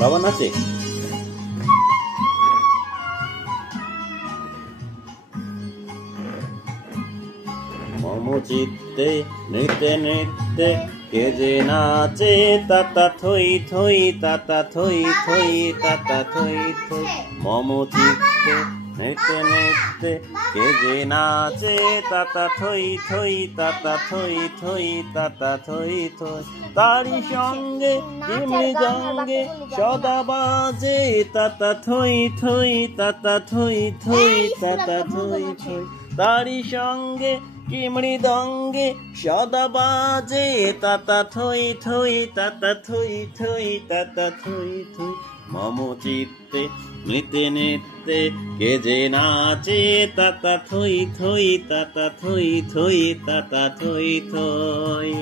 বাবা নাচে। মম চিত্তে নৃত্যে নৃত্যে কে যে নাচে তাতা থই থই তাতা থই থই তাতা থই থই। মম চিত্তে নৃত্যে নৃত্যে কে যে নাচে তাতা থই থই তাতা থই থই তাতা থই থই। তারি সঙ্গে মৃদঙ্গে সদা বাজে তাতা থই থই তাতা থই থই তাতা থই থই। তারি সঙ্গে কি মৃদঙ্গে সদা বাজে তাতা থই থই তাতা থই থই তাতা থই থই। মম চিত্তে নৃত্যে নৃত্যে কে যে নাচে তাতা থই থই তাতা থই থই তাতা থই থই।